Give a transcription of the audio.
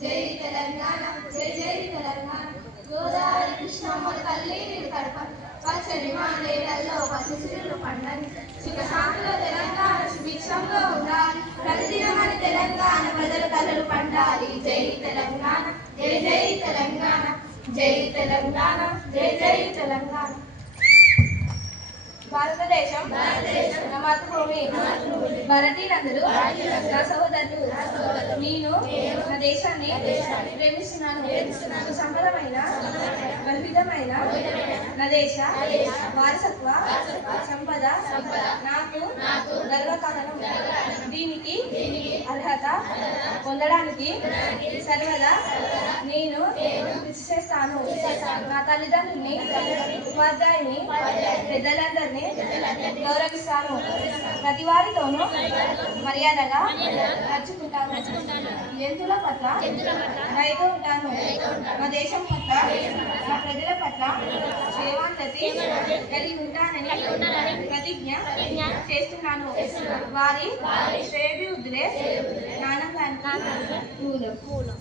జై తెలంగాణ జై జై తెలంగాణ గోదావరి కృష్ణమ్మ తల్లి కడప పచ్చడి మా నేలల్లో పసిసిరులు పండని సుఖశాంతిలో తెలంగాణ సుభిక్షంలో ఉండాలి ప్రతిదినం మన తెలంగాణ ప్రజల కలలు పండాలి జై తెలంగాణ జై జై తెలంగాణ జై తెలంగాణ జై జై తెలంగాణ భారతదేశం నా మాతృభూమి భారతీయులందరూ నా సహోదరులు నేను నా దేశాన్ని ప్రేమిస్తున్నాను సంపదమైన బలవిధమైన నా దేశ వారసత్వ సంపద నాకు గర్వకారణం దీనికి అర్హత పొందడానికి సర్వదా నేను కృషి చేస్తాను నా తల్లిదండ్రుల్ని ఉపాధ్యాయుని పెద్దలందరినీ గౌరవిస్తాను ప్రతి వారితోనూ మర్యాదగా నడుచుకుంటాను జంతువుల పట్ల దయతో ఉంటాను నా దేశం పట్ల నా ప్రజల పట్ల సేవాంతతి కలిగి ఉంటానని ప్రతిజ్ఞ చేస్తున్నాను వారి శ్రేయోభివృద్ధులే జ్ఞానం మూలం